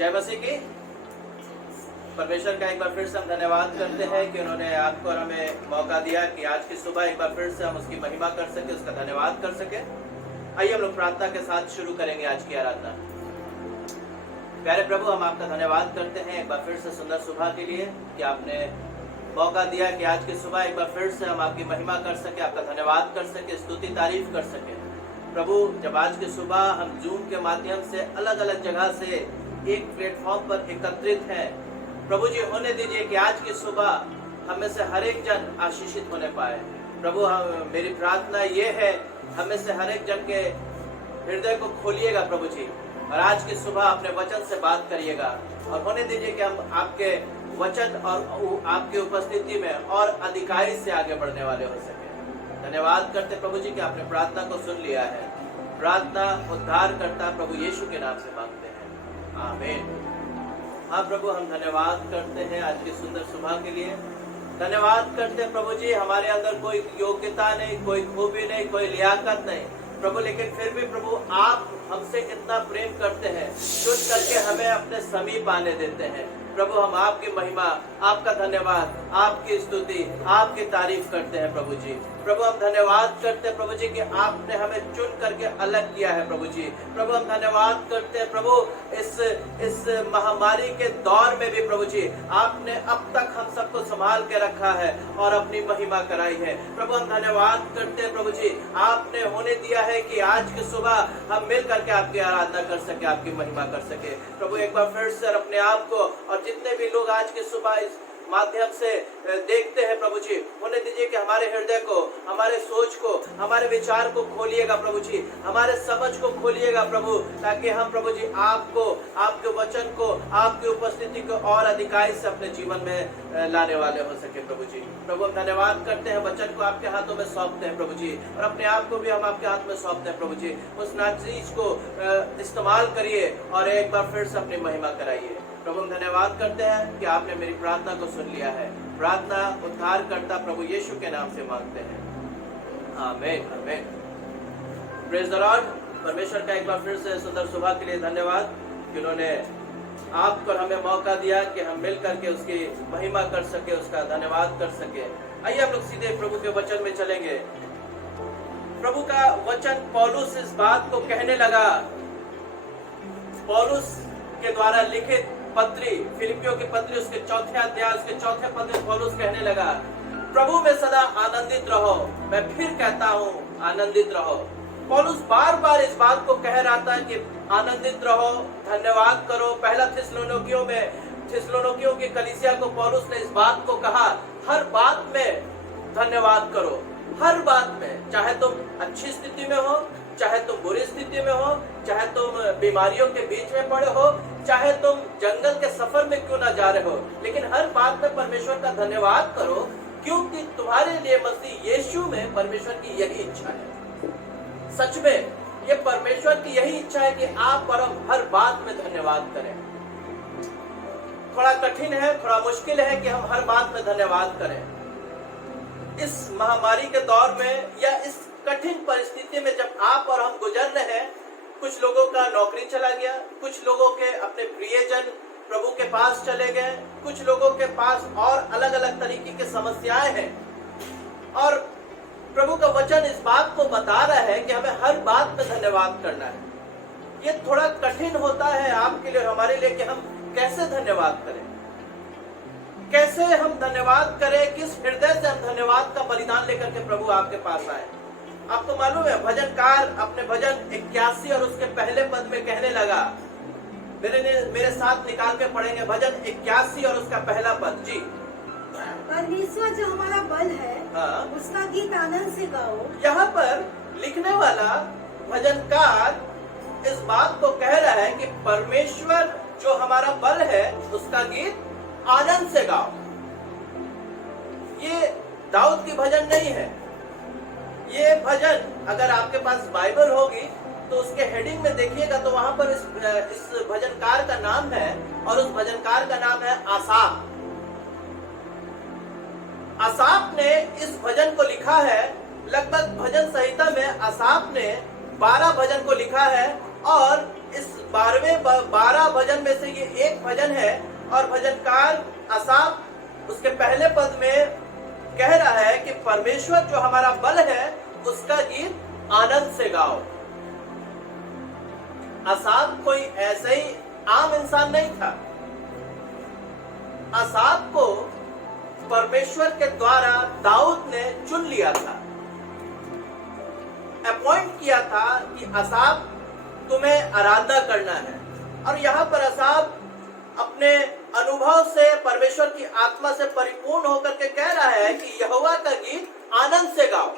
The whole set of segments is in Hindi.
जय मसीह की। परमेश्वर का एक बार फिर से हम धन्यवाद करते हैं कि उन्होंने आपको और हमें मौका दिया कि आज की सुबह एक बार फिर से हम उसकी महिमा कर सके, उसका धन्यवाद कर सके। आइए हम लोग प्रार्थना के साथ शुरू करेंगे आज की आराधना। प्यारे प्रभु, हम आपका धन्यवाद करते हैं एक बार फिर से सुंदर सुबह के लिए कि आपने मौका दिया कि आज की सुबह एक बार फिर से हम आपकी महिमा कर सके, आपका धन्यवाद कर सके, स्तुति तारीफ कर सके। प्रभु, जब आज की सुबह हम जूम के माध्यम से अलग अलग जगह से एक प्लेटफॉर्म पर एकत्रित हैं, प्रभु जी होने दीजिए कि आज की सुबह हमें से हर एक जन आशीषित होने पाए। प्रभु, मेरी प्रार्थना ये है, हमें से हर एक जन के हृदय को खोलिएगा प्रभु जी, और आज की सुबह अपने वचन से बात करिएगा और होने दीजिए कि हम आपके वचन और आपकी उपस्थिति में और अधिकारी से आगे बढ़ने वाले हो सके। धन्यवाद करते प्रभु जी कि आपने प्रार्थना को सुन लिया है। प्रार्थना उद्धार करता प्रभु यीशु के नाम से मांगते हैं, आमीन। हाँ प्रभु, हम धन्यवाद करते हैं आज की सुंदर सुबह के लिए। धन्यवाद करते हैं प्रभु जी, हमारे अंदर कोई योग्यता नहीं, कोई खूबी नहीं, कोई लियाकत नहीं प्रभु, लेकिन फिर भी प्रभु आप हमसे कितना प्रेम करते हैं, चुन करके हमें अपने समीप आने देते हैं। प्रभु, हम आपकी महिमा, आपका धन्यवाद, आपकी स्तुति, आपकी तारीफ करते हैं प्रभु जी। प्रभु, हम धन्यवाद करते हैं प्रभु जी कि आपने हमें चुन करके अलग किया है प्रभु जी। प्रभु, हम धन्यवाद करते हैं प्रभु, इस महामारी के दौर में भी प्रभु जी आपने अब तक हम सबको संभाल के रखा है और अपनी महिमा कराई है। प्रभु, हम धन्यवाद करते हैं प्रभु जी, आपने होने दिया है कि आज की सुबह हम मिल करके आपकी आराधना कर सके, आपकी महिमा कर सके। प्रभु, एक बार फिर से अपने आप को और जितने भी लोग आज की सुबह इस माध्यम से देखते हैं प्रभु जी, होने दीजिए कि हमारे हृदय को, हमारे सोच को, हमारे विचार को खोलिएगा प्रभु जी, हमारे समझ को खोलिएगा प्रभु, ताकि हम प्रभु जी आपको, आपके वचन को, आपकी उपस्थिति को और अधिकारी से अपने जीवन में लाने वाले हो सके प्रभु जी। प्रभु, हम धन्यवाद करते हैं, वचन को आपके हाथों में सौंपते हैं प्रभु जी, और अपने आप को भी हम आपके हाथ में सौंपते हैं प्रभु जी। उस नाचीज को इस्तेमाल करिए और एक बार फिर से अपनी महिमा कराइए। प्रभु, हम धन्यवाद करते हैं कि आपने मेरी प्रार्थना को सुन लिया है। प्रार्थना उद्धार करता प्रभु यीशु के नाम से मांगते हैं, आमीन, आमीन। Praise the Lord. परमेश्वर का एक बार फिर से सुंदर सुबह के लिए धन्यवाद कि उन्होंने आपको हमें मौका दिया कि हम मिल करके उसकी महिमा कर सके, उसका धन्यवाद कर सके। आइए हम लोग सीधे प्रभु के वचन में चलेंगे। प्रभु का वचन पौलुस इस बात को कहने लगा, पौलुस के द्वारा लिखित पत्री, फिलिपियों की पत्री उसके चौथे अध्याय उसके चौथे पद में पौलुस कहने लगा, प्रभु में सदा आनंदित रहो। मैं फिर कहता हूँ, आनंदित रहो। पौलुस बार बार इस बात को कह रहा था कि आनंदित रहो, धन्यवाद करो। पहला थिस्सलुनीकियों की कलीसिया को पौलुस ने इस बात को कहा, हर बात में धन्यवाद करो, हर बात में, चाहे तुम अच्छी स्थिति में हो, चाहे तुम बुरी स्थिति में हो, चाहे तुम बीमारियों के बीच में पड़े हो, चाहे तुम जंगल के सफर में क्यों ना जा रहे हो, लेकिन हर बात में परमेश्वर का धन्यवाद करो, क्योंकि तुम्हारे लिए मसीह यीशु में परमेश्वर की यही इच्छा है। सच में ये परमेश्वर की यही इच्छा है कि आप और हम हर बात में धन्यवाद करें। थोड़ा कठिन है, थोड़ा मुश्किल है कि हम हर बात में धन्यवाद करें। इस महामारी के दौर में या इस कठिन परिस्थिति में जब आप और हम गुजर रहे हैं, कुछ लोगों का नौकरी चला गया, कुछ लोगों के अपने प्रियजन प्रभु के पास चले गए, कुछ लोगों के पास और अलग अलग तरीके की समस्याएं हैं, और प्रभु का वचन इस बात को बता रहा है कि हमें हर बात में धन्यवाद करना है। ये थोड़ा कठिन होता है आपके लिए, हमारे लिए, कि हम कैसे धन्यवाद करें, कैसे हम धन्यवाद करें, किस हृदय से हम धन्यवाद का बलिदान लेकर के प्रभु आपके पास आए। आपको मालूम है, भजनकार अपने भजन 81 और उसके पहले पद में कहने लगा, मेरे साथ निकाल के पढ़ेंगे भजन 81 और उसका पहला पद जी। परमेश्वर जो हमारा बल है, हाँ, उसका गीत आनंद से गाओ। यहाँ पर लिखने वाला भजनकार इस बात को कह रहा है कि परमेश्वर जो हमारा बल है उसका गीत आनंद से गाओ। ये दाऊद की भजन नहीं है। ये भजन अगर आपके पास बाइबल होगी तो उसके हेडिंग में देखिएगा तो वहां पर इस भजनकार का नाम है, और उस भजनकार का नाम है आसाफ। आसाफ ने इस भजन को लिखा है। लगभग भजन संहिता में आसाफ ने 12 भजन को लिखा है, और इस 12 भजन में से ये एक भजन है और भजनकार आसाफ उसके पहले पद में कह रहा है कि परमेश्वर जो हमारा बल है उसका गीत आनंद से गाओ। आसाफ कोई ऐसे ही आम इंसान नहीं था। आसाफ को परमेश्वर के द्वारा दाऊद ने चुन लिया था, अपॉइंट किया था कि आसाफ तुम्हें आराधना करना है। और यहाँ पर आसाफ अपने अनुभव से परमेश्वर की आत्मा से परिपूर्ण होकर के कह रहा है कि यहोवा का गीत आनंद से गाओ।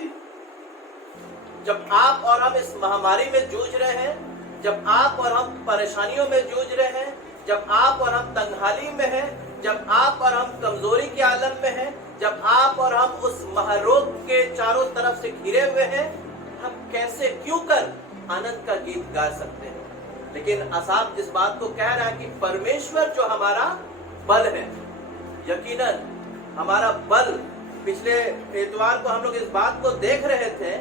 जब आप और हम इस महामारी में जूझ रहे हैं, जब आप और हम परेशानियों में जूझ रहे हैं, जब आप और हम तंगहाली में हैं, जब आप और हम कमजोरी के आलम में हैं, जब आप और हम उस महारोग के चारों तरफ से घिरे हुए हैं, हम कैसे क्यों कर आनंद का गीत गा सकते हैं। लेकिन आसाफ इस बात को कह रहा है कि परमेश्वर जो हमारा बल है, यकीनन हमारा बल। पिछले इतवार को हम लोग इस बात को देख रहे थे,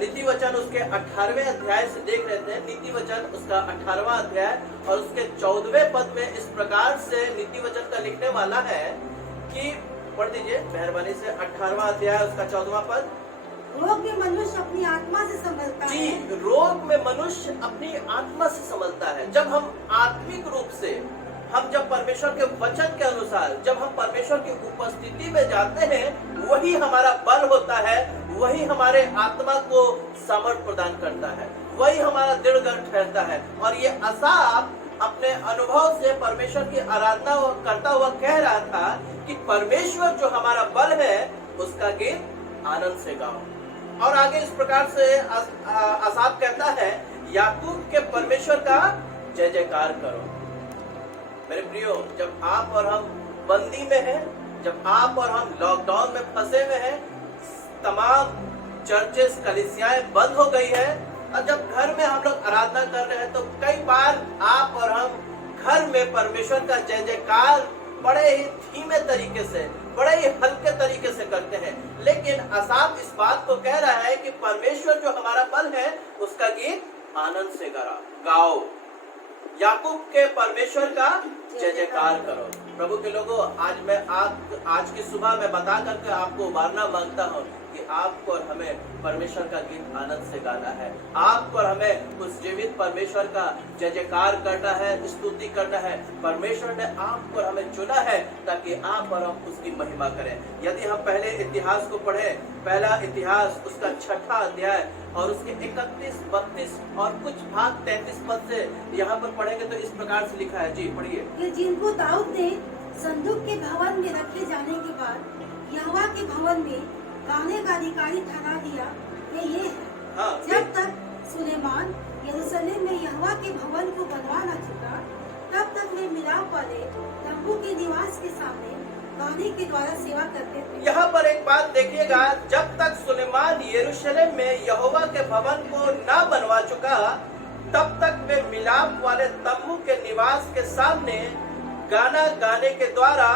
नीति वचन उसके 18वें अध्याय से देख रहे थे। नीति वचन उसका 18वां अध्याय और उसके 14वें पद में इस प्रकार से नीति वचन का लिखने वाला है कि पढ़ दीजिए मेहरबानी से 18वां अध्याय उसका 14वां पद। रोग में मनुष्य अपनी आत्मा से संभलता जी, है। रोग में मनुष्य अपनी आत्मा से संभलता है। जब हम आत्मिक रूप से, हम जब परमेश्वर के वचन के अनुसार, जब हम परमेश्वर की उपस्थिति में जाते हैं, वही हमारा बल होता है, वही हमारे आत्मा को सामर्थ प्रदान करता है, वही हमारा दृढ़ ठहरता है। और ये आसाफ अपने अनुभव से परमेश्वर की आराधना करता हुआ कह रहा था कि परमेश्वर जो हमारा बल है उसका गीत आनंद से गाओ। और आगे इस प्रकार से आसाफ कहता है, याकूब के परमेश्वर का जय जयकार करो। मेरे प्रियो, जब आप और हम बंदी में हैं, जब आप और हम लॉकडाउन में फंसे हुए हैं, तमाम चर्चेस कलीसियाएं बंद हो गई है, और जब घर में हम लोग आराधना कर रहे हैं तो कई बार आप और हम घर में परमेश्वर का जय जयकार बड़े ही धीमे तरीके से, बड़े ही हल्के तरीके से करते हैं। लेकिन आसाफ इस बात को कह रहा है कि परमेश्वर जो हमारा बल है उसका गीत आनंद से गाओ। याकूब के परमेश्वर का जय जयकार करो। प्रभु के लोगों, आज की सुबह मैं बता करके आपको उबारना मांगता हूँ कि आपको और हमें परमेश्वर का गीत आनंद से गाना है। आपको और हमें उस जीवित परमेश्वर का जय जयकार करना है, स्तुति करना है। परमेश्वर ने आपको और हमें चुना है ताकि आप और हम उसकी महिमा करें। यदि हम पहले इतिहास को पढ़ें, पहला इतिहास उसका 6वां अध्याय और उसके 31, 32 और कुछ भाग 33 पद से यहाँ पर पढ़ेंगे तो इस प्रकार से लिखा है। जी पढ़िए। ये जिनको दाऊद ने संदूक के भवन में रखे जाने के बाद यहोवा के भवन में गाने का अधिकारी ठहरा दिया, ये है। हाँ, जब तक सुलेमान यरूशलेम में यहोवा के भवन को बनवा न चुका, तब तक वे मिलाप वाले तंबू के निवास के सामने गाने के द्वारा सेवा करते थे। यहाँ पर एक बात देखिएगा, जब तक सुलेमान यरूशलेम में यहोवा के भवन को न बनवा चुका, तब तक वे मिलाप वाले तंबू के निवास के सामने गाना गाने के द्वारा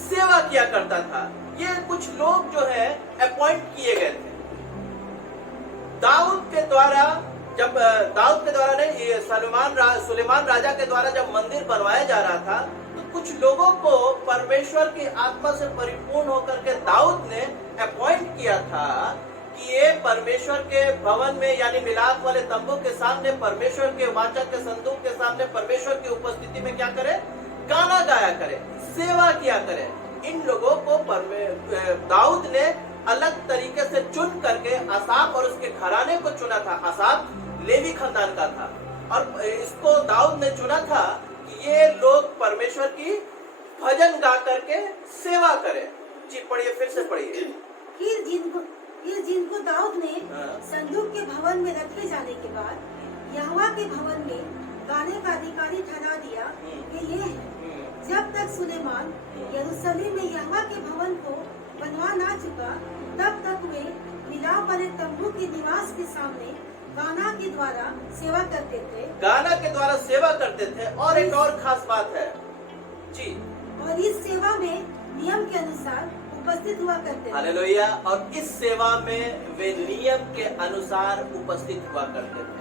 सेवा किया करता था। ये कुछ लोग जो है अपॉइंट किए गए थे दाऊद के द्वारा। जब दाऊद के द्वारा नहीं, ये सुलेमान राजा के द्वारा जब मंदिर बनवाया जा रहा था, तो कुछ लोगों को परमेश्वर की आत्मा से परिपूर्ण होकर के दाऊद ने अपॉइंट किया था कि ये परमेश्वर के भवन में यानी मिलाप वाले तंबू के सामने, परमेश्वर के वाचा के संदूक के सामने, परमेश्वर की उपस्थिति में क्या करे? गाना गाया करे, सेवा किया करे। इन लोगों को दाऊद ने अलग तरीके से चुन करके आसाफ और उसके घराने को चुना था। आसाफ लेवी खानदान का था और इसको दाऊद ने चुना था कि ये लोग परमेश्वर की भजन गा करके सेवा करें। जी पढ़िए, फिर से पढ़िए। ये जिनको दाऊद ने संदूक के भवन में रखे जाने के बाद यहोवा के भवन में गाने का अधिकारी ठहरा दिया, ये है। जब तक सुलेमान यरूशलेम में यहोवा के भवन को बनवा ना चुका, तब तक वे मिलाप वाले तंबू के निवास के सामने गाना के द्वारा सेवा करते थे। गाना के द्वारा सेवा करते थे। और एक और खास बात है जी, और इस सेवा में नियम के अनुसार उपस्थित हुआ करते थे। हालेलुया। और इस सेवा में वे नियम के अनुसार उपस्थित हुआ करते थे।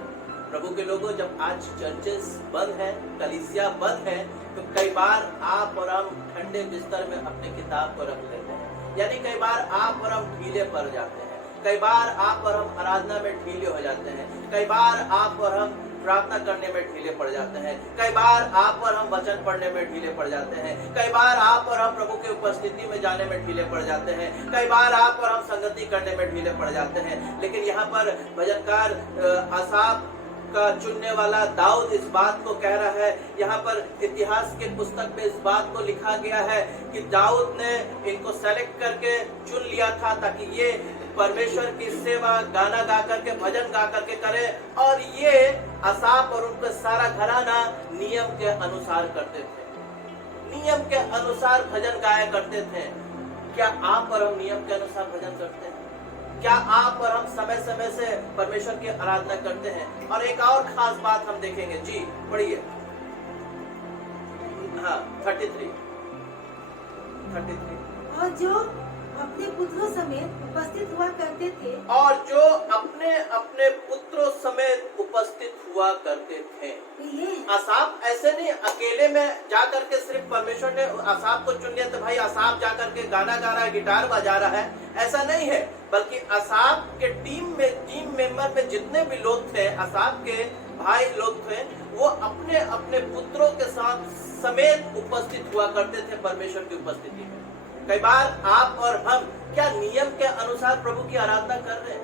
प्रभु के लोगों, जब आज चर्चेस बंद है, कलीसिया बंद है, तो कई बार आप और हम ठंडे बिस्तर में अपनी किताब को रख लेते हैं। यानी कई बार आप और हम ढीले पड़ जाते हैं, कई बार आप और हम आराधना में ढीले हो जाते हैं, कई बार आप और हम प्रार्थना करने में ढीले पड़ जाते हैं, कई बार आप और हम वचन पढ़ने में ढीले पड़ जाते हैं, कई बार आप और हम प्रभु की उपस्थिति में जाने में ढीले पड़ जाते हैं, कई बार आप और हम संगति करने में ढीले पड़ जाते हैं। लेकिन यहाँ पर भजनकार आसाफ का चुनने वाला दाऊद इस बात को कह रहा है। यहाँ पर इतिहास के पुस्तक में इस बात को लिखा गया है कि दाऊद ने इनको सेलेक्ट करके चुन लिया था ताकि ये परमेश्वर की सेवा गाना गा करके, भजन गा करके करे, और ये आसाफ और उनका सारा घराना नियम के अनुसार करते थे, नियम के अनुसार भजन गाया करते थे। क्या आप और हम नियम के अनुसार भजन करते हैं? क्या आप और हम समय समय से परमेश्वर की आराधना करते हैं? और एक और खास बात हम देखेंगे, जी पढ़िए। हाँ 33। और जो अपने पुत्रों समेत उपस्थित हुआ करते थे, और जो अपने अपने पुत्रों समेत उपस्थित हुआ करते थे। ये आसाफ ऐसे नहीं अकेले में जा करके सिर्फ परमेश्वर ने आसाफ को चुन लिया तो भाई आसाफ जा करके गाना गा रहा है, गिटार बजा रहा है, ऐसा नहीं है। बल्कि आसाफ के टीम मेंबर में जितने भी लोग थे, आसाफ के भाई लोग थे, वो अपने अपने पुत्रों के साथ समेत उपस्थित हुआ करते थे परमेश्वर की उपस्थिति में। कई बार आप और हम क्या नियम के अनुसार प्रभु की आराधना कर रहे हैं?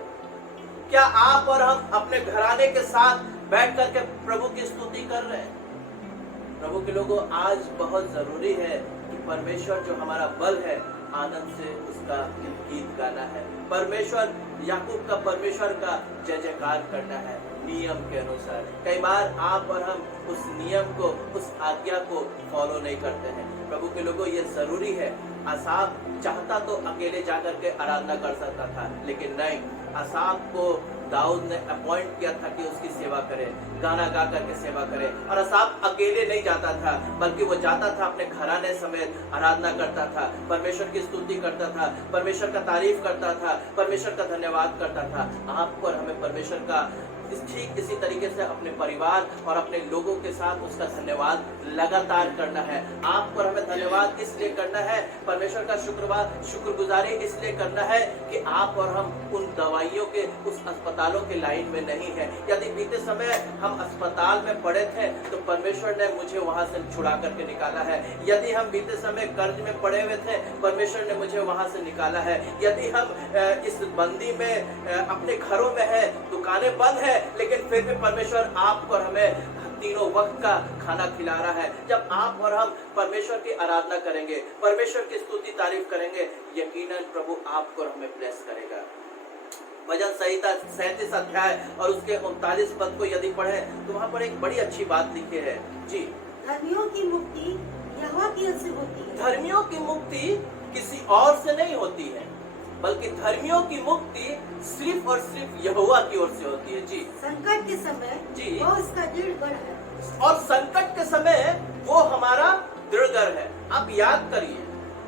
क्या आप और हम अपने घराने के साथ बैठ करके प्रभु की स्तुति कर रहे हैं? प्रभु के लोगों, आज बहुत जरूरी है कि परमेश्वर जो हमारा बल है, आनंद से उसका गीत गाना है। परमेश्वर, याकूब का परमेश्वर का जय जयकार करना है नियम के अनुसार। कई बार आप और हम उस नियम को, उस आज्ञा को फॉलो नहीं करते हैं। प्रभु के लोगों, ये जरूरी है। आसाफ चाहता तो अकेले जाकर के आराधना कर सकता था, लेकिन नहीं, आसाफ को दाऊद ने अपॉइंट किया था कि उसकी सेवा करे, गाना गा करके सेवा करे। और आसाफ अकेले नहीं जाता था, बल्कि वो जाता था अपने घराने समेत आराधना करता था, परमेश्वर की स्तुति करता था, परमेश्वर का तारीफ करता था, परमेश्वर का धन्यवाद करता था। आपको और हमें परमेश्वर का ठीक इसी तरीके से अपने परिवार और अपने लोगों के साथ उसका धन्यवाद लगातार करना है। आपको और हमें धन्यवाद इसलिए करना है, परमेश्वर का शुक्रगुजारी इसलिए करना है कि आप और हम उन दवाइयों के, उस अस्पतालों के लाइन में नहीं है। यदि बीते समय हम अस्पताल में पड़े थे तो परमेश्वर ने मुझे वहां से छुड़ा करके निकाला है। यदि हम बीते समय कर्ज में पड़े हुए थे, परमेश्वर ने मुझे वहां से निकाला है। यदि हम इस बंदी में अपने घरों में है, दुकानें बंद है, लेकिन फिर भी परमेश्वर आपको और हमें तीनों वक्त का खाना खिला रहा है। जब आप और हम परमेश्वर की आराधना करेंगे, परमेश्वर की स्तुति तारीफ करेंगे, यकीनन प्रभु आपको और हमें ब्लेस करेगा। भजन संहिता 37 अध्याय और उसके 39 पद को यदि पढ़ें तो वहाँ पर एक बड़ी अच्छी बात लिखी है। जी, धर्मियों की मुक्ति यहोवा की ओर से होती है। धर्मियों की मुक्ति किसी और से नहीं होती है, बल्कि धर्मियों की मुक्ति सिर्फ और सिर्फ यहोवा की ओर से होती है। जी, संकट के समय जी, वो उसका दृढ़ गढ़ है, और संकट के समय वो हमारा दृढ़ गढ़ है। आप याद करिए,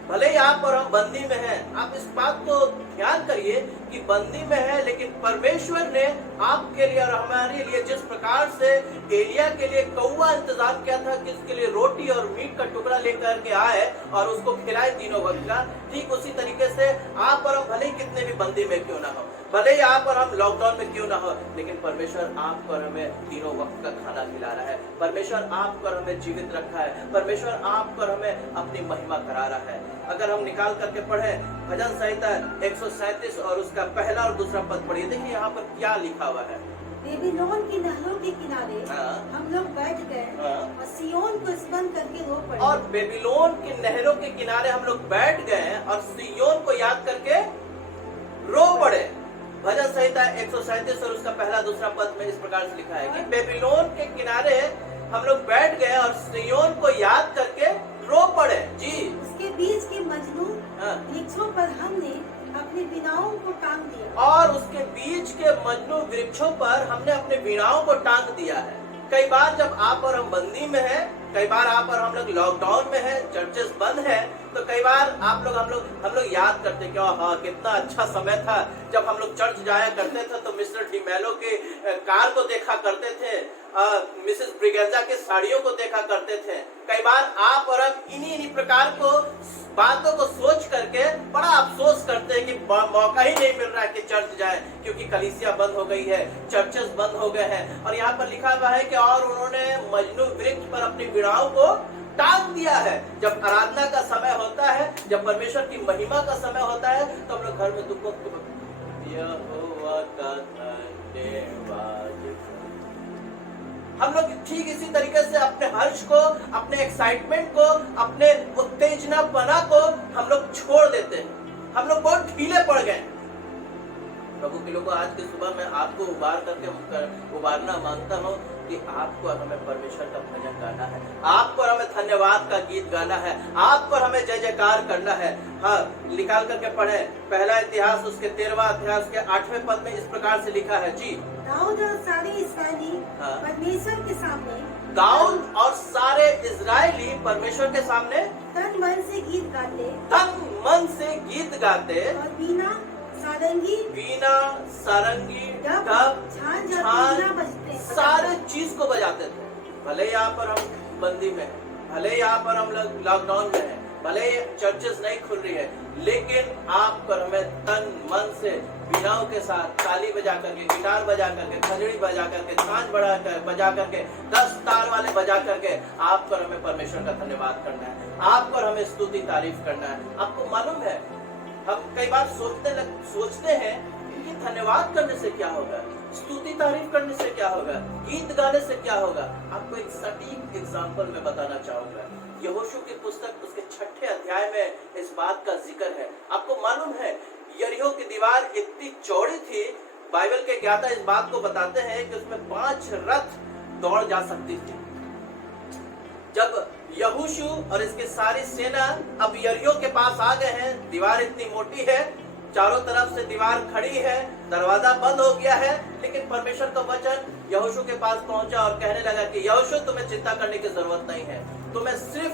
भले ही आप और हम बंदी में हैं, आप इस बात को ध्यान करिए कि बंदी में है, लेकिन परमेश्वर ने आपके लिए और हमारे लिए जिस प्रकार से एलिया के लिए कौवा इंतजाम किया था कि उसके लिए रोटी और मीट का टुकड़ा लेकर के आए और उसको खिलाए तीनों वक्त का, ठीक उसी तरीके से आप और हम भले ही कितने भी बंदी में क्यों ना हो, भले ही आप और हम लॉकडाउन में क्यों ना हो, लेकिन परमेश्वर आपको और हमें तीनों वक्त का खाना खिला रहा है। परमेश्वर आपको और हमें जीवित रखा है। परमेश्वर आपको और हमें अपनी महिमा करा रहा है। अगर हम निकाल करके पढ़े भजन संहिता 137 और उसका पहला और दूसरा पद पढ़िए, देखिए यहाँ पर क्या लिखा हुआ है। बेबीलोन की नहरों के किनारे हम लोग बैठ गए और सियोन को स्मरण करके रो पड़े। और बेबीलोन की नहरों के किनारे हम लोग बैठ गए और सियोन को याद करके रो पड़े। भजन संहिता 137 और उसका पहला दूसरा पद में इस प्रकार से लिखा है कि बेबीलोन के किनारे हम लोग बैठ गए और सियोन को याद करके रो पड़े। जी, उसके बीच के मजनू वृक्षों पर हमने अपनी वीणाओं को टांग दिया। और उसके बीच के मजनू वृक्षों पर हमने अपने वीणाओं को टांग दिया है। कई बार जब आप और हम बंदी में हैं, कई बार आप और हम लोग लॉकडाउन में हैं, चर्चेस बंद हैं, तो कई बार हम लोग याद करते हैं कि हाँ कितना अच्छा समय था जब हम लोग चर्च जाया करते थे, तो मिस्टर डिमेलो के कार को देखा करते थे, मिसेस ब्रिगेंजा के साड़ियों को देखा करते थे। कई बार आप और हम इन्हीं प्रकार को बातों को सोच करके बड़ा अफसोस करते हैं कि मौका ही नहीं मिल रहा है कि चर्च जाए, क्योंकि कलीसिया बंद हो गई है, चर्चेस बंद हो गए हैं। और यहाँ पर लिखा हुआ है कि और उन्होंने मजनू वृक्ष पर अपनी वीणाओं को टांग दिया है। जब आराधना का समय होता है, जब परमेश्वर की महिमा का समय होता है, तो हम लोग घर में दुखों यहोवा का धन्यवाद, हम लोग ठीक इसी तरीके से अपने हर्ष को, अपने एक्साइटमेंट को, अपने उत्तेजनापना को हम लोग छोड़ देते हैं। हम लोग बहुत ढीले पड़ गए। प्रभु के लोगों, आज की सुबह मैं आपको उबारना मांगता हूँ कि आपको और हमें परमेश्वर का भजन गाना है, आपको और हमें धन्यवाद का गीत गाना है, आपको और हमें जय जयकार करना है। हाँ, निकाल करके पढ़े पहला इतिहास उसके 13वां अध्याय उसके 8वें पद में इस प्रकार से लिखा है। जी, दाऊद और सारे इस्राएली परमेश्वर के सामने, दाऊद और सारे इजरायली परमेश्वर के सामने तन मन से गीत गाते, तन मन से गीत गाते, और वीणा सारंगी डब झांझ बजते, सारे चीज को बजाते थे। भले यहाँ पर हम बंदी में हैं, भले यहाँ पर हम लोग लॉकडाउन में हैं, भले चर्चेस नहीं खुल रही है, लेकिन आप पर हमें तन मन से वीणाओं के साथ, ताली बजा करके, गिटार बजा करके, खजड़ी बजा करके, झांझ बजा करके, 10 तार वाले बजा करके आप पर हमें परमेश्वर का धन्यवाद करना है, आप पर हमें स्तुति तारीफ करना है। आपको मालूम है, हम कई बार सोचते हैं कि धन्यवाद करने से क्या होगा, स्तुति तारीफ करने से क्या होगा, गीत गाने से क्या होगा। आपको एक सटीक एग्जांपल मैं बताना चाहूंगा। यहोशू की पुस्तक उसके 6ठे अध्याय में इस बात का जिक्र है। आपको मालूम है, यरीहो की दीवार इतनी चौड़ी थी, बाइबल के ज्ञाता इस बात को बताते हैं कि उसमें 5 रथ दौड़ जा सकती थी। जब यहोशू और इसकी सारी सेना अब यरीहो के पास आ गए हैं, दीवार इतनी मोटी है, चारों तरफ से दीवार खड़ी है, दरवाजा बंद हो गया है, लेकिन परमेश्वर का वचन यहोशू के पास पहुंचा और कहने लगा कि यहोशू, तुम्हें चिंता करने की जरूरत नहीं है, तुम्हें सिर्फ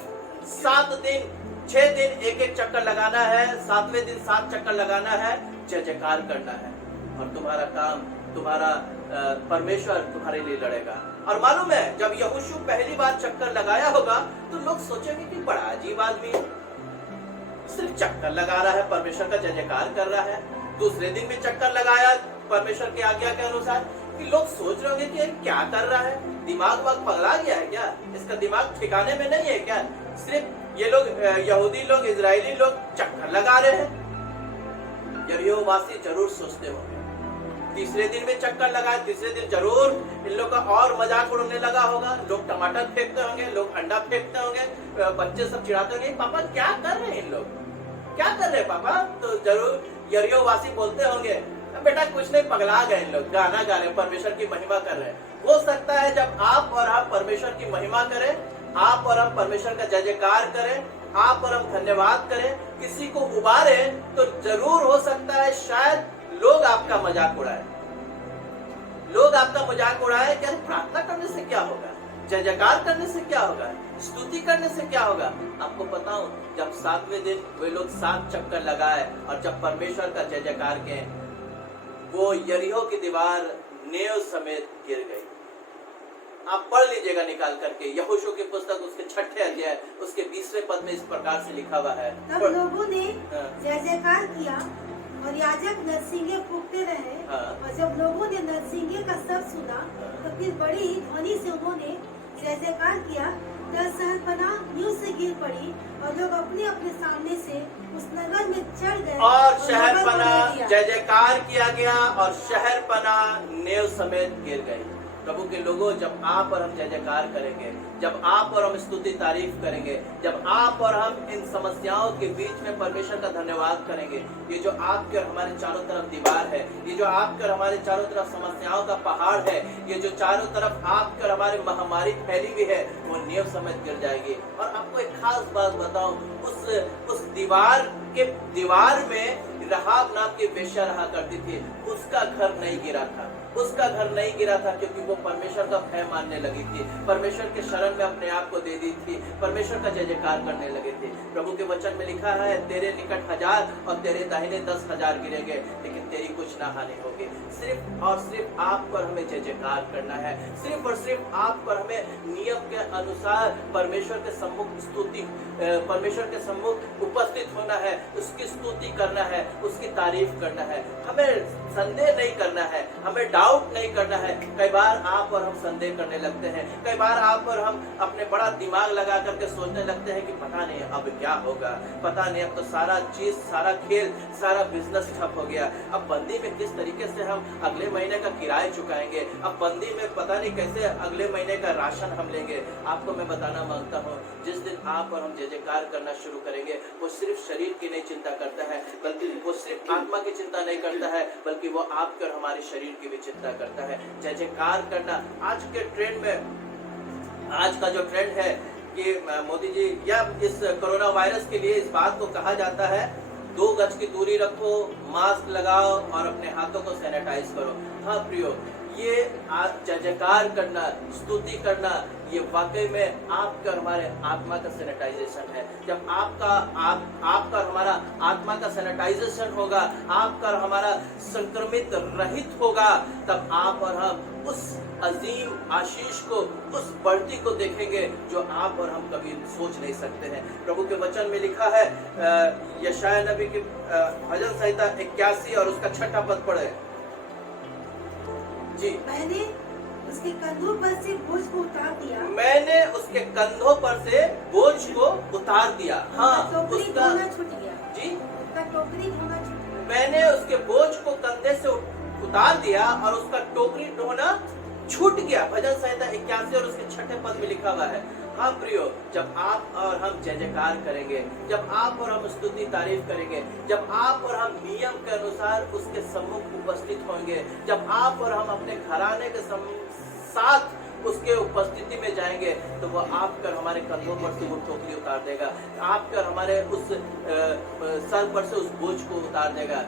7 दिन 6 दिन एक चक्कर लगाना है, 7वें दिन 7 चक्कर लगाना है, जय जयकार करना है, और तुम्हारा काम, तुम्हारा परमेश्वर तुम्हारे लिए लड़ेगा। और मालूम है, जब यहोशू पहली बार चक्कर लगाया होगा तो लोग सोचेंगे कि बड़ा अजीब आदमी है, सिर्फ चक्कर लगा रहा है, परमेश्वर का जय जयकार कर रहा है। दूसरे दिन भी चक्कर लगाया परमेश्वर की आज्ञा के अनुसार, कि लोग सोच रहे होंगे कि क्या कर रहा है, दिमाग पगला गया है क्या, इसका दिमाग ठिकाने में नहीं है क्या, सिर्फ ये लोग यहूदी लोग, इजरायली लोग चक्कर लगा रहे हैं। यरीहो वासी जरूर सोचते होंगे। तीसरे दिन में चक्कर लगाए, तीसरे दिन जरूर इन लोग का और मजाक उड़ने लगा होगा, लोग टमाटर फेंकते होंगे, लोग अंडा फेंकते होंगे, बच्चे सब चिढ़ाते होंगे, पापा क्या कर रहे हैं इन लोग, क्या कर रहे हैं पापा। तो जरूर यरीहो वासी बोलते होंगे, बेटा कुछ नहीं, पगला गए इन लोग, गाना गा रहे हैं, परमेश्वर की महिमा कर रहे हैं। हो सकता है जब आप और हम परमेश्वर की महिमा करें, आप और हम परमेश्वर का जय जयकार करें, आप और हम धन्यवाद करें, किसी को उबारे, तो जरूर हो सकता है शायद लोग आपका मजाक उड़ाए, लोग आपका मजाक उड़ाए कि प्रार्थना करने से क्या होगा, जय जयकार करने से क्या होगा, स्तुति करने से क्या होगा। आपको बताऊं, जब 7वें दिन वे लोग 7 चक्कर लगाए और जब परमेश्वर का जय जयकार किए, वो यरीहो की दीवार नेव समेत गिर गई। आप पढ़ लीजिएगा निकाल करके, यहोशू की पुस्तक उसके 6ठे अध्याय उसके 20वें पद में इस प्रकार से लिखा हुआ है। तब लोगों ने जय जयकार किया और याजक नरसिंगे फूंकते रहे। और जब लोगों ने नरसिंगे का शब्द सुना, तो फिर बड़ी ध्वनि से उन्होंने जय जयकार किया। तब शहरपनाह नींव से गिर पड़ी और लोग अपने अपने सामने से उस नगर में चढ़ गए और शहरपनाह जय जयकार किया गया और शहरपनाह नींव समेत गिर गई। प्रभु के लोगों, जब आप और हम जय जयकार करेंगे, जब आप और हम स्तुति तारीफ करेंगे, जब आप और हम इन समस्याओं के बीच में परमेश्वर का धन्यवाद करेंगे, ये जो आपके और हमारे चारों तरफ दीवार है, ये जो आपके और हमारे चारों तरफ समस्याओं का पहाड़ है, ये जो चारों तरफ आपके और हमारी महामारी फैली हुई है, वो नींव समेत गिर जाएगी। और आपको एक खास बात बताऊं, उस दीवार में राहाब नाम की वेश्या रहा करती थी, उसका घर नहीं गिरा था। उसका घर नहीं गिरा था क्योंकि वो परमेश्वर का भय मानने लगी थी, परमेश्वर के शरण में अपने आप को दे दी थी, परमेश्वर का जय जयकार करने लगे थे। प्रभु के वचन में लिखा है, तेरे निकट 1000 और तेरे दाहिने 10,000 गिरेंगे, लेकिन तेरी कुछ ना हानि होगी। सिर्फ और सिर्फ आप पर हमें जय जयकार करना है, सिर्फ और सिर्फ आप पर हमें नियम के अनुसार परमेश्वर के सम्मुख स्तुति, परमेश्वर के सम्मुख उपस्थित होना है, उसकी स्तुति करना है, उसकी तारीफ करना है। हमें संदेह नहीं करना है, हमें डाउट नहीं करना है। कई बार आप और हम संदेह करने लगते हैं, कई बार आप और हम अपने बड़ा दिमाग लगा करके सोचने लगते हैं कि पता नहीं अब क्या होगा, पता नहीं अब तो सारा चीज, सारा खेल, सारा बिजनेस ठप हो गया। अब बंदी में किस तरीके से हम अगले महीने का किराया चुकाएंगे, अब बंदी में पता नहीं कैसे अगले महीने का राशन हम लेंगे। आपको मैं बताना मांगता हूँ, जिस दिन आप और हम जय जयकार करना शुरू करेंगे, वो सिर्फ शरीर की नहीं चिंता करता है, बल्कि वो सिर्फ आत्मा की चिंता नहीं करता है, बल्कि वो आपके और हमारे शरीर की भी चिंता करता है। जय जयकार करना आज के ट्रेंड में, आज का जो ट्रेंड है कि मोदी जी या इस कोरोना वायरस के लिए इस बात को कहा जाता है, 2 गज की दूरी रखो, मास्क लगाओ और अपने हाथों को सैनिटाइज करो। हाँ प्रियो, ये जय जयकार करना, स्तुति करना, ये वाकई में आपका और हमारे आत्मा का सैनिटाइजेशन है। जब आपका और हमारा आत्मा का सैनिटाइजेशन होगा, आपका और हमारा संक्रमित रहित होगा, तब आप और हम उस अजीम आशीष को, उस बढ़ती को देखेंगे जो आप और हम कभी सोच नहीं सकते हैं। प्रभु के वचन में लिखा है, यशाया नबी की भजन संहिता 81 और उसका 6ठा पद पढ़े जी। मैंने उसके कंधों पर से बोझ को उतार दिया, मैंने उसके कंधों पर से बोझ को उतार दिया। हाँ, उसका छूट गया जी, उसका टोकरी ढोना छूट गया। मैंने उसके बोझ को कंधे से उतार दिया और उसका टोकरी ढोना छूट गया। भजन संहिता 81 और उसके 6ठे पद में लिखा हुआ है। हाँ प्रियो, जब आप और हम जय जयकार करेंगे, जब आप और हम स्तुति तारीफ करेंगे, जब आप और हम नियम के अनुसार उसके सम्मुख उपस्थित होंगे, जब आप और हम अपने घराने के साथ उसके उपस्थिति में जाएंगे, तो वो आपकर हमारे कंधों पर से वो टोकरी उतार देगा, आपकर हमारे उस सर पर से उस बोझ को उतार देगा।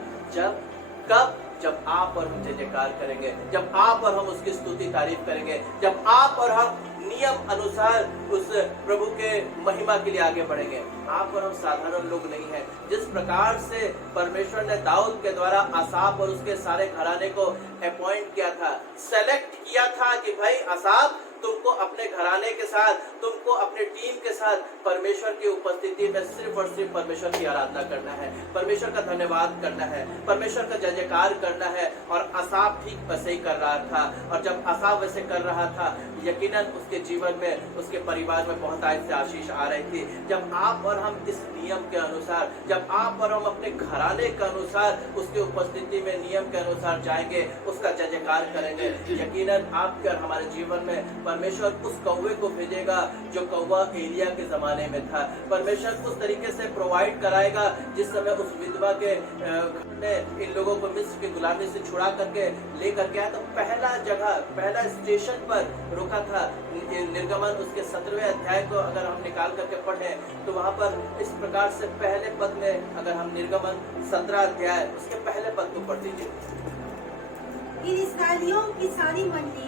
जब आप और हम जय जयकार करेंगे, जब आप और हम उसकी स्तुति तारीफ करेंगे, जब आप और हम नियम अनुसार उस प्रभु के महिमा के लिए आगे बढ़ेंगे। आप और हम साधारण लोग नहीं हैं। जिस प्रकार से परमेश्वर ने दाऊद के द्वारा आसाफ और उसके सारे घराने को अपॉइंट किया था, सेलेक्ट किया था कि भाई आसाफ, तुमको अपने घराने के साथ, तुमको अपने टीम के साथ परमेश्वर की उपस्थिति में सिर्फ और सिर्फ परमेश्वर की आराधना करना है, परमेश्वर का धन्यवाद करना है, परमेश्वर का जय जयकार करना है। और आसाफ ठीक वैसे ही कर रहा था, और जब आसाफ वैसे कर रहा था, यकीनन उसके जीवन में, उसके परिवार में बहुत ऐसे आशीष आ रही थी। जब आप और हम इस नियम के अनुसार, जब आप और हम अपने घराने के अनुसार उसकी उपस्थिति में नियम के अनुसार जाएंगे, उसका जय जयकार करेंगे, यकीनन आपके और हमारे जीवन में परमेश्वर उस कौवे को भेजेगा जो कौवा एलिया के जमाने में था। परमेश्वर उस तरीके से प्रोवाइड कराएगा जिस समय उस विधवा के ने इन लोगों को मिस्र की गुलामी से छुड़ा करके लेकर के आया। तो पहला स्टेशन पर रुका था। निर्गमन उसके 17वें अध्याय को अगर हम निकाल करके पढ़ें तो वहां पर इस प्रकार से पहले पद में, अगर हम निर्गमन 17 अध्याय उसके पहले पद को पढ़ दीजिए। इन इस्राएलियों की सारी मंडली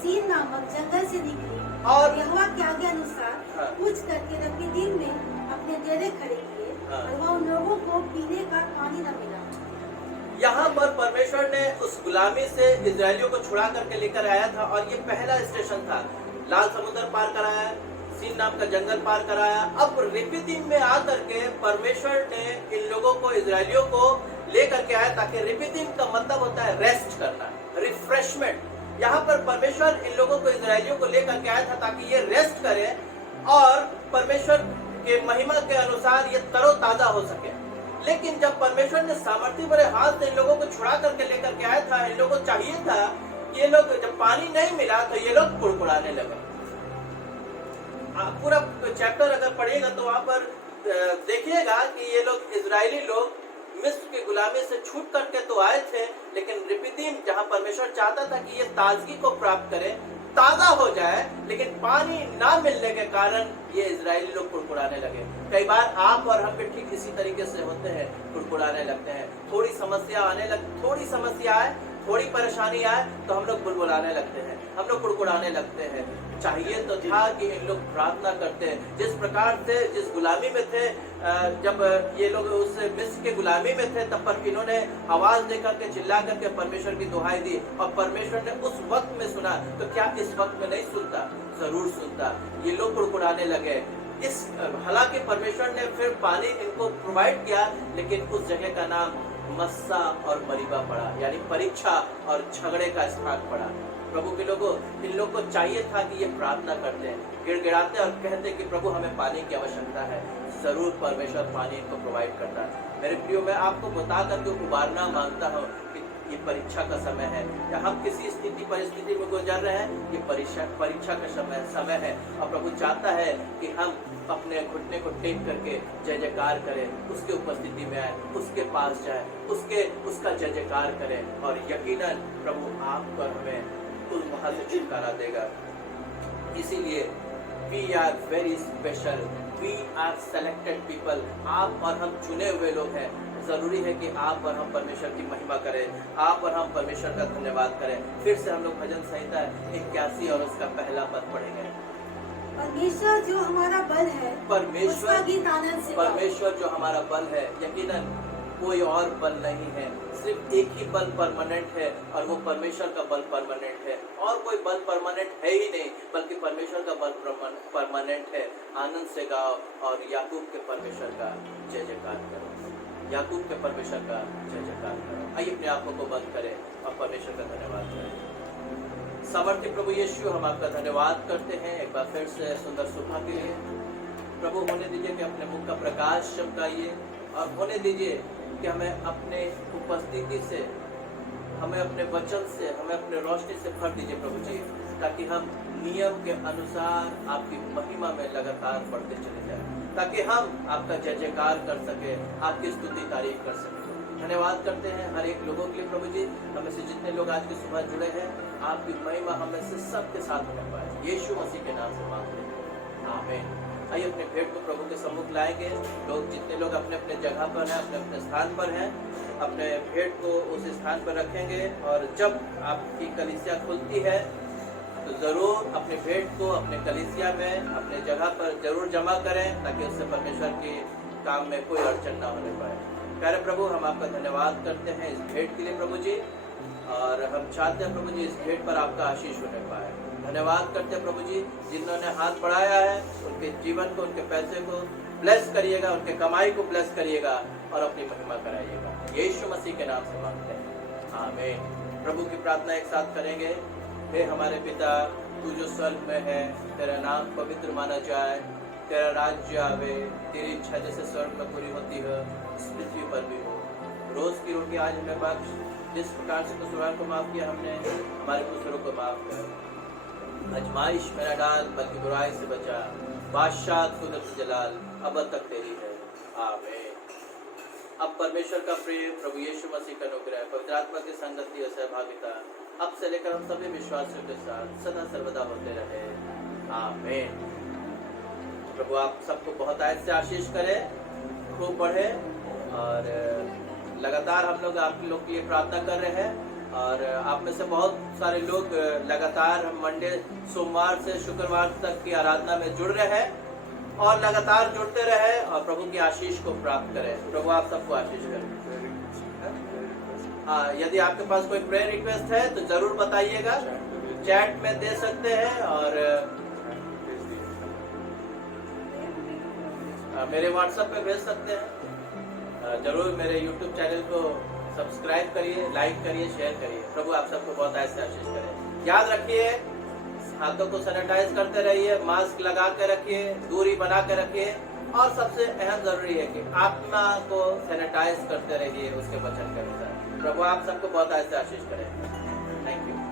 सीन नामक जंगल से निकली और यहोवा के आज्ञा अनुसार कूच करके रफीदीम में अपने डेरे खड़े किए, और वहाँ उन लोगों को पीने का पानी न मिला। यहाँ पर परमेश्वर ने उस गुलामी से इजरायलियों को छुड़ा करके लेकर आया था, और ये पहला स्टेशन था। लाल समुद्र पार कराया, सीन नाम का जंगल पार कराया। अब रिफीदीम में आकर के परमेश्वर ने इन लोगों को, इजरायलियों को लेकर के आया, ताकि रिफीदीम का मतलब होता है रेस्ट करना, रिफ्रेशमेंट। यहाँ पर परमेश्वर इन लोगों को, इजरायलियों को लेकर के आया था ताकि ये रेस्ट करें और परमेश्वर के महिमा के अनुसार ये तरोताजा हो सके। लेकिन जब परमेश्वर ने सामर्थ्य भरे हाथ से इन लोगों को छुड़ा करके लेकर के आया था, इन लोगों को चाहिए था, ये लोग जब पानी नहीं मिला तो ये लोग कुड़कुड़ाने लगे। पूरा चैप्टर अगर पढ़िएगा तो वहां पर देखिएगा कि ये लोग, इजरायली लोग मिस्र की गुलामी से छूट करके तो आए थे, लेकिन रिफीदीम जहां परमेश्वर चाहता था कि ये ताजगी को प्राप्त करें, ताजा हो जाए, लेकिन पानी ना मिलने के कारण ये इजरायली लोग कुड़कुड़ाने लगे। कई बार आप और हम भी ठीक इसी तरीके से होते हैं, कुड़कुड़ाने लगते हैं। थोड़ी समस्या आए थोड़ी परेशानी आए तो हम लोग बुलबुलाने लगते हैं, हम लोग कुड़कुड़ाने लगते हैं। चाहिए तो था कि इन लोग प्रार्थना करते हैं। जिस प्रकार से जिस गुलामी में थे, जब ये लोग उस मिस्र के गुलामी में थे, तब पर इन्होंने आवाज देकर के चिल्ला करके परमेश्वर की दुहाई दी और परमेश्वर ने उस वक्त में सुना। तो क्या इस वक्त में नहीं सुनता? जरूर सुनता। ये लोग कुड़कुड़ाने लगे। इस हालांकि परमेश्वर ने फिर पानी इनको प्रोवाइड किया, लेकिन उस जगह का नाम मस्सा और मरीबा पड़ा, यानी परीक्षा और झगड़े का स्थान पड़ा। प्रभु के लोगों, इन लोग को चाहिए था कि ये प्रार्थना करते हैं, गिड़गिड़ाते और कहते कि प्रभु हमें पानी की आवश्यकता है। जरूर परमेश्वर पानी इनको प्रोवाइड करता है। मेरे प्रियो, मैं आपको बता करके उबारना मांगता हूँ कि ये परीक्षा का समय है, या हम किसी स्थिति परिस्थिति में गुजर रहे हैं, ये परीक्षा का समय है। और प्रभु चाहता है कि हम अपने घुटने को टेक करके जय जयकार करें, उसके उपस्थिति में आए, उसके पास जाए, उसका जय जयकार करें, और यकीनन प्रभु आपको हमें उस वहां से छुटकारा देगा। इसीलिए we are very special, we are selected people. आप और हम चुने हुए लोग हैं। जरूरी है कि आप और हम परमेश्वर की महिमा करें, आप और हम परमेश्वर का धन्यवाद करें। फिर से हम लोग भजन संहिता 81 और उसका पहला पद पढ़ेंगे। परमेश्वर जो हमारा बल है, उसका गीत आनंद से गाओ। परमेश्वर जो हमारा बल है, यकीनन कोई और बल नहीं है, सिर्फ एक ही बल परमानेंट है, और वो परमेश्वर का बल परमानेंट है। और कोई बल परमानेंट है ही नहीं, बल्कि परमेश्वर का बल परमानेंट है। आनंद से गाओ और याकूब के परमेश्वर का जय जयकार करो, याकूब के परमेश्वर का जय जयकार करो। आइए अपने आंखों को बंद करें और परमेश्वर का धन्यवाद करें। सामर्थ्य प्रभु यीशु, हम आपका धन्यवाद करते हैं एक बार फिर से सुंदर सुबह के लिए। प्रभु होने दीजिए कि अपने मुख का प्रकाश चमकाइए, और होने दीजिए कि हमें अपने उपस्थिति से, हमें अपने वचन से, हमें अपने रोशनी से भर दीजिए प्रभु जी, ताकि हम नियम के अनुसार आपकी महिमा में लगातार बढ़ते चले जाएं, ताकि हम आपका जय जयकार कर सके, आपकी स्तुति तारीफ कर सके। धन्यवाद करते हैं हर एक लोगों के लिए प्रभु जी। हमें से जितने लोग आज की सुबह जुड़े हैं, आपकी महिमा हमें से सबके साथ होने पाए, यीशु मसीह के नाम से मांगते हैं, आमीन। आइए अपने भेंट को प्रभु के सम्मुख लाएंगे। लोग जितने लोग अपने अपने जगह पर हैं, अपने अपने स्थान पर हैं, अपने भेंट को उस स्थान पर रखेंगे। और जब आपकी कलीसिया खुलती है तो जरूर अपने भेंट को अपने कलीसिया में, अपने जगह पर जरूर जमा करें, ताकि उससे परमेश्वर के काम में कोई अड़चन ना होने पाए। प्यारे प्रभु, हम आपका धन्यवाद करते हैं इस भेंट के लिए प्रभु जी, और हम चाहते हैं प्रभु जी इस भेंट पर आपका आशीष होने पाए। धन्यवाद करते हैं प्रभु जी, जिन्होंने हाथ बढ़ाया है, उनके जीवन को, उनके पैसे को ब्लेस करिएगा, उनके कमाई को ब्लेस करिएगा और अपनी महिमा कराइएगा। यीशु मसीह के नाम से मांगते हैं, आमीन। प्रभु की प्रार्थना एक साथ करेंगे। हे हमारे पिता, तू जो स्वर्ग में है, तेरा नाम पवित्र माना जाए, तेरा राज्य आवे, तेरी इच्छा जैसे स्वर्ग में पूरी होती है इस पृथ्वी पर भी हो। रोज की रोटी आज हमें बख्श, जिस प्रकार से कसूरवार को माफ किया हमने, हमारे कसूरों को माफ कर। आजमाइश में न डाल, बल्कि बुराई से बचा। बादशाह कुदरत जलाल अब तक तेरी है, आमीन। अब परमेश्वर का प्रेम, प्रभु यीशु मसीह का अनुग्रह, पवित्र आत्मा की संगति और सहभागिता अब से लेकर हम सभी विश्वासियों के साथ सदा सर्वदा होते रहे, आमीन। प्रभु आप सबको बहुत आयत से आशीष करे, खूब बढ़े, और लगातार हम लोग आप लोग के लिए प्रार्थना कर रहे हैं। और आप में से बहुत सारे लोग लगातार मंडे, सोमवार से शुक्रवार तक की आराधना में जुड़ रहे हैं, और लगातार जुड़ते रहे और प्रभु की आशीष को प्राप्त करें। प्रभु आप सबको आशीष करें। हाँ, यदि आपके पास कोई प्रेयर रिक्वेस्ट है तो जरूर बताइएगा, चैट में दे सकते हैं, और मेरे व्हाट्सएप पे भेज सकते हैं। जरूर मेरे यूट्यूब चैनल को सब्सक्राइब करिए, लाइक करिए, शेयर करिए। प्रभु आप सबको बहुत ऐसे आशीष करें। याद रखिए, हाथों को सैनिटाइज करते रहिए, मास्क लगा के रखिए, दूरी बना के रखिए, और सबसे अहम जरूरी है कि आत्मा को सैनिटाइज करते रहिए उसके वचन के अनुसार। प्रभु आप सबको बहुत ऐसे आशीष करें। Thank you.